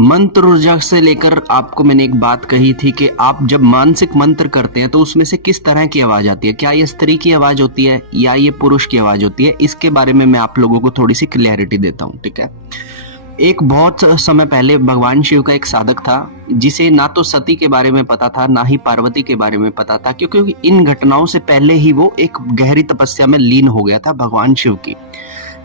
मंत्र ऊर्जा से लेकर आपको मैंने एक बात कही थी कि आप जब मानसिक मंत्र करते हैं तो उसमें से किस तरह की आवाज आती है, क्या ये स्त्री की आवाज होती है या ये पुरुष की आवाज होती है, इसके बारे में मैं आप लोगों को थोड़ी सी क्लैरिटी देता हूं। ठीक है, एक बहुत समय पहले भगवान शिव का एक साधक था जिसे ना तो सती के बारे में पता था ना ही पार्वती के बारे में पता था, क्योंकि इन घटनाओं से पहले ही वो एक गहरी तपस्या में लीन हो गया था भगवान शिव की।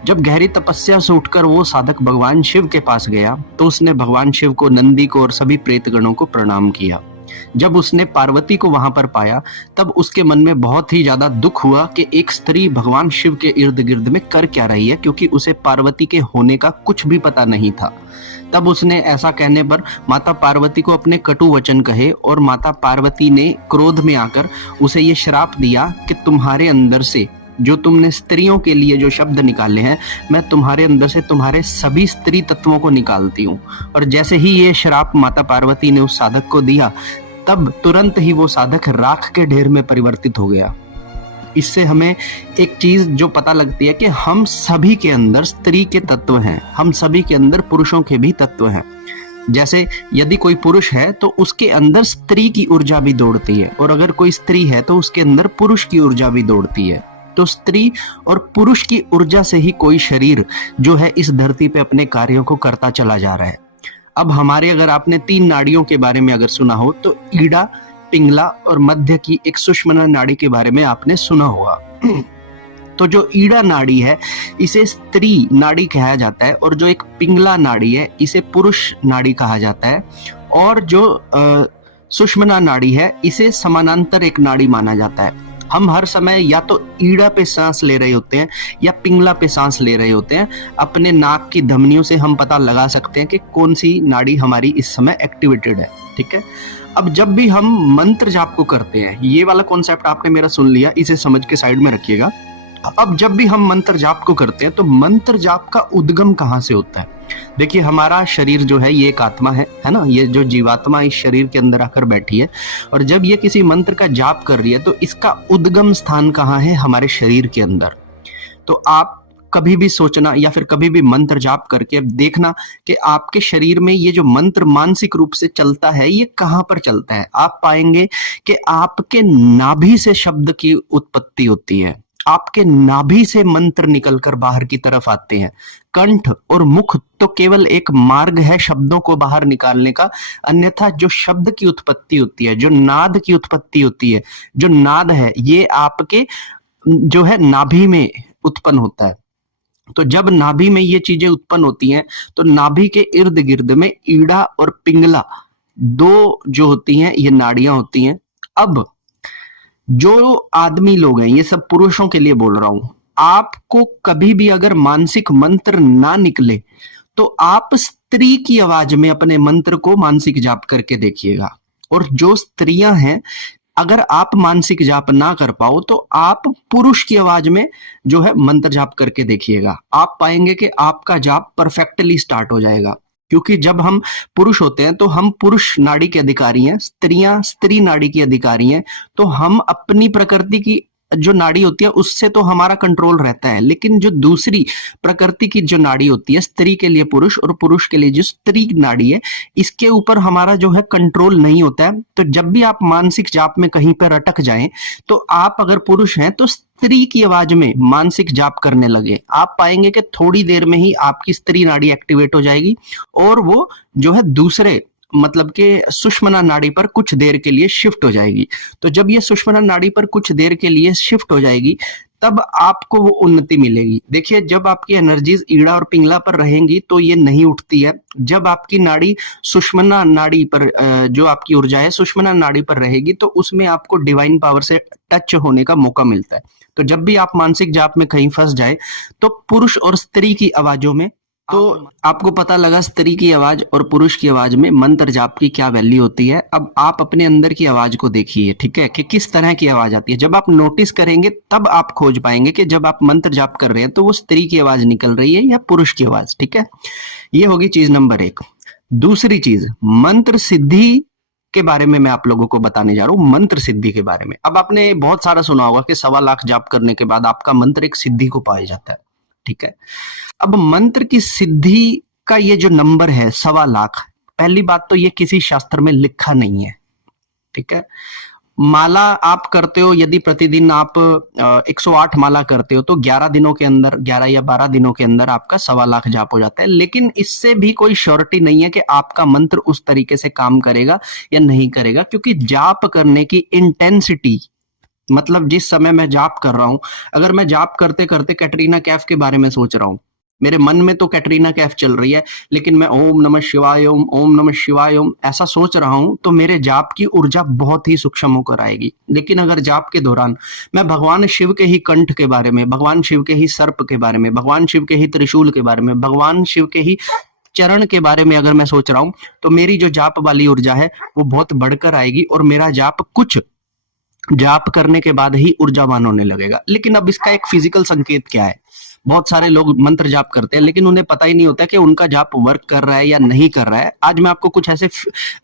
जब गहरी तपस्या से उठकर वो साधक भगवान शिव के पास गया तो उसने भगवान शिव को, नंदी को और सभी प्रेतगणों को प्रणाम किया। जब उसने पार्वती को वहां पर पाया तब उसके मन में बहुत ही ज्यादा दुख हुआ कि एक स्त्री भगवान शिव के इर्द गिर्द में कर क्या रही है, क्योंकि उसे पार्वती के होने का कुछ भी पता नहीं था। तब उसने ऐसा कहने पर माता पार्वती को अपने कटु वचन कहे और माता पार्वती ने क्रोध में आकर उसे ये श्राप दिया कि तुम्हारे अंदर से जो तुमने स्त्रियों के लिए जो शब्द निकाले हैं, मैं तुम्हारे अंदर से तुम्हारे सभी स्त्री तत्वों को निकालती हूँ। और जैसे ही ये श्राप माता पार्वती ने उस साधक को दिया तब तुरंत ही वो साधक राख के ढेर में परिवर्तित हो गया। इससे हमें एक चीज जो पता लगती है कि हम सभी के अंदर स्त्री के तत्व हैं, हम सभी के अंदर पुरुषों के भी तत्व हैं। जैसे यदि कोई पुरुष है तो उसके अंदर स्त्री की ऊर्जा भी दौड़ती है, और अगर कोई स्त्री है तो उसके अंदर पुरुष की ऊर्जा भी दौड़ती है। तो स्त्री और पुरुष की ऊर्जा से ही कोई शरीर जो है इस धरती पे अपने कार्यों को करता चला जा रहा है। अब हमारे, अगर आपने 3 नाड़ियों के बारे में अगर सुना हो तो ईड़ा, पिंगला और मध्य की एक सुषुम्ना नाड़ी के बारे में आपने सुना होगा। तो जो ईड़ा नाड़ी है इसे स्त्री नाड़ी कहा जाता है, और जो एक पिंगला नाड़ी है इसे पुरुष नाड़ी कहा जाता है, और जो सुषुम्ना नाड़ी है इसे समानांतर एक नाड़ी माना जाता है। हम हर समय या तो ईड़ा पे सांस ले रहे होते हैं या पिंगला पे सांस ले रहे होते हैं। अपने नाक की धमनियों से हम पता लगा सकते हैं कि कौन सी नाड़ी हमारी इस समय एक्टिवेटेड है। ठीक है, अब जब भी हम मंत्र जाप को करते हैं, ये वाला कॉन्सेप्ट आपने मेरा सुन लिया, इसे समझ के साइड में रखिएगा। अब जब भी हम मंत्र जाप को करते हैं तो मंत्र जाप का उद्गम कहाँ से होता है? देखिए, हमारा शरीर जो है ये एक आत्मा है ना, ये जो जीवात्मा इस शरीर के अंदर आकर बैठी है, और जब ये किसी मंत्र का जाप कर रही है तो इसका उद्गम स्थान कहाँ है? हमारे शरीर के अंदर। तो आप कभी भी सोचना या फिर कभी भी मंत्र जाप करके देखना कि आपके शरीर में ये जो मंत्र मानसिक रूप से चलता है ये कहाँ पर चलता है। आप पाएंगे कि आपके नाभि से शब्द की उत्पत्ति होती है, आपके नाभि से मंत्र निकलकर बाहर की तरफ आते हैं। कंठ और मुख तो केवल एक मार्ग है शब्दों को बाहर निकालने का, अन्यथा जो शब्द की उत्पत्ति होती है, जो नाद की उत्पत्ति होती है, जो नाद है ये आपके जो है नाभि में उत्पन्न होता है। तो जब नाभि में ये चीजें उत्पन्न होती हैं तो नाभि के इर्द गिर्द में ईड़ा और पिंगला 2 जो होती हैं ये नाड़ियां होती हैं। अब जो आदमी लोग हैं, ये सब पुरुषों के लिए बोल रहा हूं, आपको कभी भी अगर मानसिक मंत्र ना निकले तो आप स्त्री की आवाज में अपने मंत्र को मानसिक जाप करके देखिएगा। और जो स्त्रियां हैं, अगर आप मानसिक जाप ना कर पाओ तो आप पुरुष की आवाज में जो है मंत्र जाप करके देखिएगा। आप पाएंगे कि आपका जाप परफेक्टली स्टार्ट हो जाएगा, क्योंकि जब हम पुरुष होते हैं तो हम पुरुष नाड़ी के अधिकारी हैं, स्त्रियां स्त्री नाड़ी की अधिकारी हैं। तो हम अपनी प्रकृति की जो नाड़ी होती है उससे तो हमारा कंट्रोल रहता है, लेकिन जो दूसरी प्रकृति की जो नाड़ी होती है, स्त्री के लिए पुरुष और पुरुष के लिए जो स्त्री नाड़ी है, इसके ऊपर हमारा जो है कंट्रोल नहीं होता है। तो जब भी आप मानसिक जाप में कहीं पर अटक जाएं तो आप अगर पुरुष हैं तो स्त्री की आवाज में मानसिक जाप करने लगे, आप पाएंगे कि थोड़ी देर में ही आपकी स्त्री नाड़ी एक्टिवेट हो जाएगी और वो जो है दूसरे मतलब कि सुषुम्ना नाड़ी पर कुछ देर के लिए शिफ्ट हो जाएगी। तो जब ये सुषुम्ना नाड़ी पर कुछ देर के लिए शिफ्ट हो जाएगी तब आपको वो उन्नति मिलेगी। देखिए, जब आपकी एनर्जीज ईड़ा और पिंगला पर रहेंगी तो ये नहीं उठती है। जब आपकी नाड़ी सुषुम्ना नाड़ी पर जो आपकी ऊर्जा है सुषुम्ना नाड़ी पर रहेगी तो उसमें आपको डिवाइन पावर से टच होने का मौका मिलता है। तो जब भी आप मानसिक जाप में कहीं फंस जाए तो पुरुष और स्त्री की आवाजों में, तो आपको पता लगा स्त्री की आवाज और पुरुष की आवाज में मंत्र जाप की क्या वैल्यू होती है। अब आप अपने अंदर की आवाज को देखिए, ठीक है, कि किस तरह की आवाज आती है। जब आप नोटिस करेंगे तब आप खोज पाएंगे कि जब आप मंत्र जाप कर रहे हैं तो वो स्त्री की आवाज निकल रही है या पुरुष की आवाज। ठीक है, ये होगी चीज नंबर 1। दूसरी चीज, मंत्र सिद्धि के बारे में मैं आप लोगों को बताने जा रहा हूं, मंत्र सिद्धि के बारे में। अब आपने बहुत सारा सुना होगा कि 1.25 लाख जाप करने के बाद आपका मंत्र एक सिद्धि को पाया जाता है। ठीक है, अब मंत्र की सिद्धि का ये जो नंबर है 1.25 लाख, पहली बात तो ये किसी शास्त्र में लिखा नहीं है, ठीक है। माला आप करते हो, यदि प्रतिदिन आप 108 माला करते हो तो 11 दिनों के अंदर, 11 या 12 दिनों के अंदर आपका 1.25 लाख जाप हो जाता है। लेकिन इससे भी कोई श्योरिटी नहीं है कि आपका मंत्र उस तरीके से काम करेगा या नहीं करेगा, क्योंकि जाप करने की इंटेंसिटी, मतलब जिस समय मैं जाप कर रहा हूं, अगर मैं जाप करते करते कैटरीना कैफ के बारे में सोच रहा हूं, मेरे मन में तो कैटरीना कैफ चल रही है, लेकिन मैं ओम नमः शिवाय ओम, ओम नमः शिवाय ओम ऐसा सोच रहा हूं, तो मेरे जाप की ऊर्जा बहुत ही सूक्ष्म होकर आएगी। लेकिन अगर जाप के दौरान मैं भगवान शिव के ही कंठ के बारे में, भगवान शिव के ही सर्प के बारे में, भगवान शिव के ही त्रिशूल के बारे में, भगवान शिव के ही चरण के बारे में अगर मैं सोच रहा हूं, तो मेरी जो जाप वाली ऊर्जा है वो बहुत बढ़कर आएगी और मेरा जाप कुछ जाप करने के बाद ही ऊर्जावान होने लगेगा। लेकिन अब इसका एक फिजिकल संकेत क्या है? बहुत सारे लोग मंत्र जाप करते हैं लेकिन उन्हें पता ही नहीं होता कि उनका जाप वर्क कर रहा है या नहीं कर रहा है। आज मैं आपको कुछ ऐसे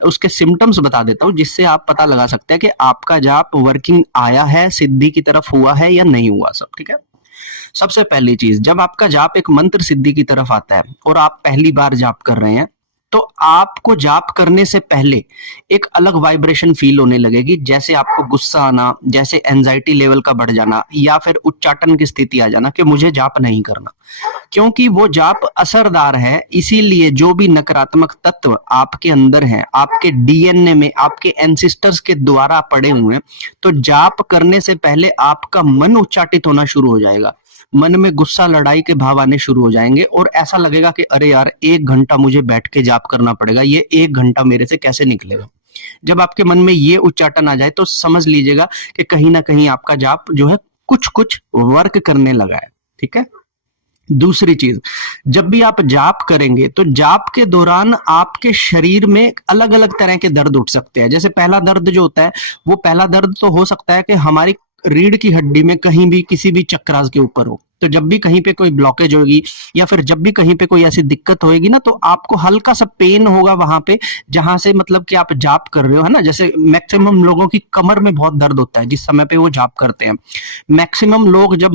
उसके सिम्टम्स बता देता हूं जिससे आप पता लगा सकते हैं कि आपका जाप वर्किंग आया है, सिद्धि की तरफ हुआ है या नहीं हुआ, सब ठीक है। सबसे पहली चीज, जब आपका जाप एक मंत्र सिद्धि की तरफ आता है और आप पहली बार जाप कर रहे हैं, तो आपको जाप करने से पहले एक अलग वाइब्रेशन फील होने लगेगी, जैसे आपको गुस्सा आना, जैसे एंजाइटी लेवल का बढ़ जाना या फिर उच्चाटन की स्थिति आ जाना कि मुझे जाप नहीं करना। क्योंकि वो जाप असरदार है, इसीलिए जो भी नकारात्मक तत्व आपके अंदर हैं, आपके डीएनए में, आपके एंसिस्टर्स के द्वारा पड़े हुए हैं, तो जाप करने से पहले आपका मन उच्चाटित होना शुरू हो जाएगा, मन में गुस्सा, लड़ाई के भाव आने शुरू हो जाएंगे और ऐसा लगेगा कि अरे यार 1 घंटा मुझे बैठ के जाप करना पड़ेगा, ये 1 घंटा मेरे से कैसे निकलेगा। जब आपके मन में ये उच्चाटन आ जाए तो समझ लीजिएगा कि कहीं ना कहीं आपका जाप जो है कुछ कुछ वर्क करने लगा है, ठीक है। दूसरी चीज, जब भी आप जाप करेंगे तो जाप के दौरान आपके शरीर में अलग अलग तरह के दर्द उठ सकते हैं। जैसे पहला दर्द जो होता है, वो पहला दर्द तो हो सकता है कि हमारी रीढ़ की हड्डी में कहीं भी किसी भी चक्रास के ऊपर हो, तो जब भी कहीं पे कोई ब्लॉकेज होगी या फिर जब भी कहीं पे कोई ऐसी दिक्कत होगी ना, तो आपको हल्का सा पेन होगा वहां पे जहां से मतलब कि आप जाप कर रहे हो, है ना। जैसे मैक्सिमम लोगों की कमर में बहुत दर्द होता है जिस समय पे वो जाप करते हैं। मैक्सिमम लोग जब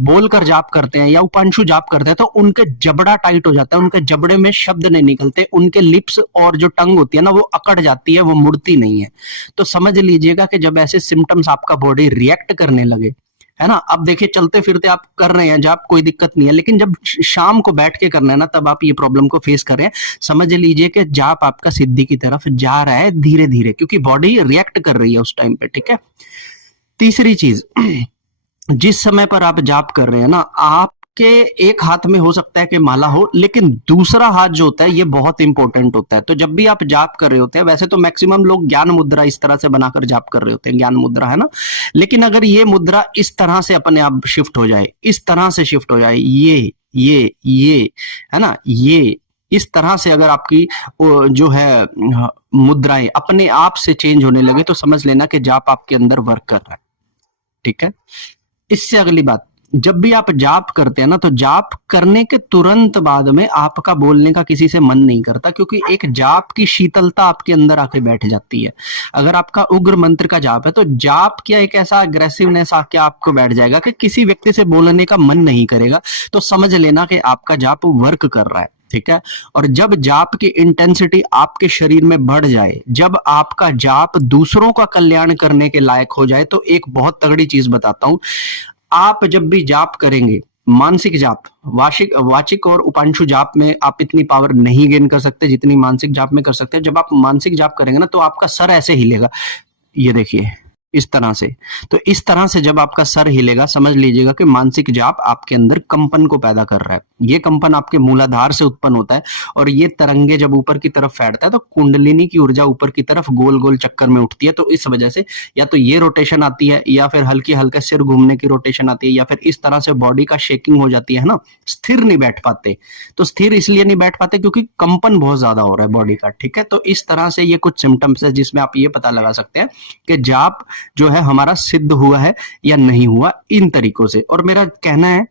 बोल कर जाप करते हैं या उपांशु जाप करते हैं तो उनके जबड़ा टाइट हो जाता है, उनके जबड़े में शब्द नहीं निकलते, उनके लिप्स और जो टंग होती है ना वो अकड़ जाती है, वो मुड़ती नहीं है। तो समझ लीजिएगा कि जब ऐसे सिम्टम्स आपका बॉडी रिएक्ट करने लगे, है ना, अब देखिए चलते फिरते आप कर रहे हैं जाप, कोई दिक्कत नहीं है, लेकिन जब शाम को बैठ के करना है ना, तब आप ये प्रॉब्लम को फेस कर रहे हैं, समझ लीजिए कि जाप आपका सिद्धि की तरफ जा रहा है धीरे धीरे, क्योंकि बॉडी रिएक्ट कर रही है उस टाइम पे, ठीक है। तीसरी चीज, जिस समय पर आप जाप कर रहे हैं ना, आपके एक हाथ में हो सकता है कि माला हो, लेकिन दूसरा हाथ जो होता है ये बहुत इंपॉर्टेंट होता है। तो जब भी आप जाप कर रहे होते हैं, वैसे तो मैक्सिमम लोग ज्ञान मुद्रा इस तरह से बनाकर जाप कर रहे होते हैं, ज्ञान मुद्रा, है ना, लेकिन अगर ये मुद्रा इस तरह से अपने आप शिफ्ट हो जाए, इस तरह से शिफ्ट हो जाए, ये है ना, ये इस तरह से अगर आपकी जो है मुद्राएं अपने आप से चेंज होने लगे, तो समझ लेना कि जाप आपके अंदर वर्क कर रहा है, ठीक है। इससे अगली बात, जब भी आप जाप करते हैं ना, तो जाप करने के तुरंत बाद में आपका बोलने का किसी से मन नहीं करता, क्योंकि एक जाप की शीतलता आपके अंदर आके बैठ जाती है। अगर आपका उग्र मंत्र का जाप है तो जाप क्या एक ऐसा अग्रेसिवनेस आके आपको बैठ जाएगा कि किसी व्यक्ति से बोलने का मन नहीं करेगा, तो समझ लेना कि आपका जाप वर्क कर रहा है, ठीक है। और जब जाप की इंटेंसिटी आपके शरीर में बढ़ जाए, जब आपका जाप दूसरों का कल्याण करने के लायक हो जाए, तो एक बहुत तगड़ी चीज बताता हूं, आप जब भी जाप करेंगे, मानसिक जाप, वाचिक और उपांशु जाप में आप इतनी पावर नहीं गेन कर सकते जितनी मानसिक जाप में कर सकते हैं। जब आप मानसिक जाप करेंगे ना, तो आपका सर ऐसे हिलेगा, ये देखिए इस तरह से। तो इस तरह से जब आपका सर हिलेगा, समझ लीजिएगा कि मानसिक जाप आपके अंदर कंपन को पैदा कर रहा है। ये कंपन आपके मूलाधार से उत्पन्न होता है और ये तरंगे जब ऊपर की तरफ फैलता है तो कुंडलिनी की ऊर्जा ऊपर की तरफ गोल गोल चक्कर में उठती है। तो इस वजह से या तो ये रोटेशन आती है, या फिर हल्की हल्का सिर घूमने की रोटेशन आती है, या फिर इस तरह से बॉडी का शेकिंग हो जाती है ना, स्थिर नहीं बैठ पाते। तो स्थिर इसलिए नहीं बैठ पाते क्योंकि कंपन बहुत ज्यादा हो रहा है बॉडी का, ठीक है। तो इस तरह से ये कुछ सिम्टम्स है जिसमें आप ये पता लगा सकते हैं कि जाप जो है हमारा सिद्ध हुआ है या नहीं हुआ, इन तरीकों से। और मेरा कहना है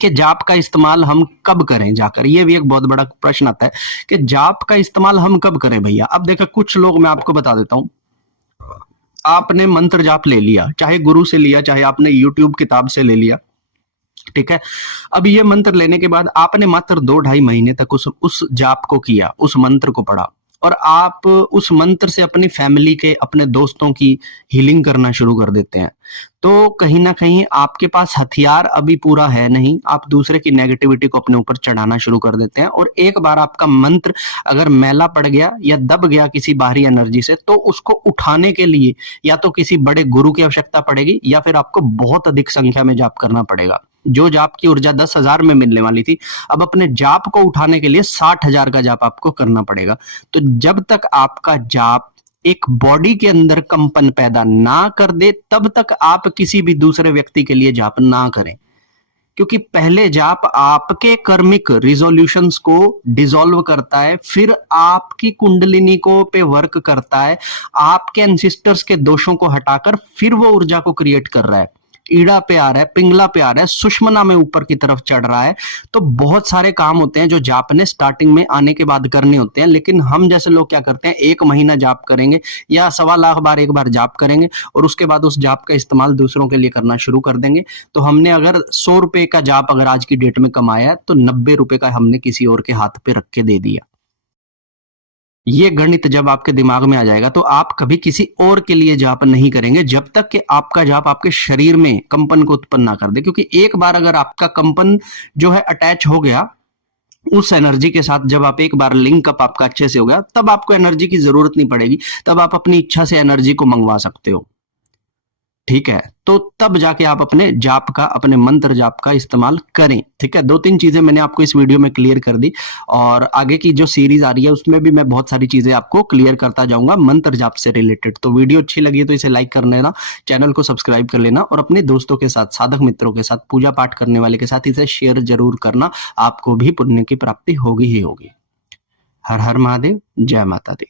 कि जाप का इस्तेमाल हम कब करें जाकर, ये भी एक बहुत बड़ा प्रश्न आता है कि जाप का इस्तेमाल हम कब करें भैया। अब देखो कुछ लोग, मैं आपको बता देता हूं, आपने मंत्र जाप ले लिया, चाहे गुरु से लिया, चाहे आपने यूट्यूब किताब से ले लिया, ठीक है। अब ये मंत्र लेने के बाद आपने मात्र 2-2.5 महीने तक उस जाप को किया, उस मंत्र को पढ़ा, और आप उस मंत्र से अपनी फैमिली के, अपने दोस्तों की हीलिंग करना शुरू कर देते हैं। तो कहीं ना कहीं आपके पास हथियार अभी पूरा है नहीं, आप दूसरे की नेगेटिविटी को अपने ऊपर चढ़ाना शुरू कर देते हैं। और एक बार आपका मंत्र अगर मैला पड़ गया या दब गया किसी बाहरी एनर्जी से, तो उसको उठाने के लिए या तो किसी बड़े गुरु की आवश्यकता पड़ेगी या फिर आपको बहुत अधिक संख्या में जाप करना पड़ेगा। जो जाप की ऊर्जा 10,000 में मिलने वाली थी, अब अपने जाप को उठाने के लिए 60,000 का जाप आपको करना पड़ेगा। तो जब तक आपका जाप एक बॉडी के अंदर कंपन पैदा ना कर दे, तब तक आप किसी भी दूसरे व्यक्ति के लिए जाप ना करें, क्योंकि पहले जाप आपके कर्मिक रिजोल्यूशंस को डिसॉल्व करता है, फिर आपकी कुंडलिनी को पे वर्क करता है, आपके एंसिस्टर्स के दोषों को हटाकर फिर वो ऊर्जा को क्रिएट कर रहा है। ईड़ा पे आ रहा है, पिंगला पे आ रहा है, सुषमना में ऊपर की तरफ चढ़ रहा है। तो बहुत सारे काम होते हैं जो जाप ने स्टार्टिंग में आने के बाद करने होते हैं, लेकिन हम जैसे लोग क्या करते हैं, 1 महीना जाप करेंगे या 1.25 लाख बार एक बार जाप करेंगे और उसके बाद उस जाप का इस्तेमाल दूसरों के लिए करना शुरू कर देंगे। तो हमने अगर 100 रुपए का जाप अगर आज की डेट में कमाया है, तो 90 रुपए का हमने किसी और के हाथ पे रख के दे दिया। ये गणित जब आपके दिमाग में आ जाएगा, तो आप कभी किसी और के लिए जाप नहीं करेंगे जब तक कि आपका जाप आपके शरीर में कंपन को उत्पन्न ना कर दे। क्योंकि एक बार अगर आपका कंपन जो है अटैच हो गया उस एनर्जी के साथ, जब आप एक बार लिंक अप आपका अच्छे से हो गया, तब आपको एनर्जी की जरूरत नहीं पड़ेगी, तब आप अपनी इच्छा से एनर्जी को मंगवा सकते हो। ठीक है, तो तब जाके आप अपने जाप का, अपने मंत्र जाप का इस्तेमाल करें। ठीक है, 2-3 चीजें मैंने आपको इस वीडियो में क्लियर कर दी, और आगे की जो सीरीज आ रही है उसमें भी मैं बहुत सारी चीजें आपको क्लियर करता जाऊंगा मंत्र जाप से रिलेटेड। तो वीडियो अच्छी लगी तो इसे लाइक कर लेना, चैनल को सब्सक्राइब कर लेना, और अपने दोस्तों के साथ, साधक मित्रों के साथ, पूजा पाठ करने वाले के साथ इसे शेयर जरूर करना। आपको भी पुण्य की प्राप्ति होगी ही होगी। हर हर महादेव, जय माता दी।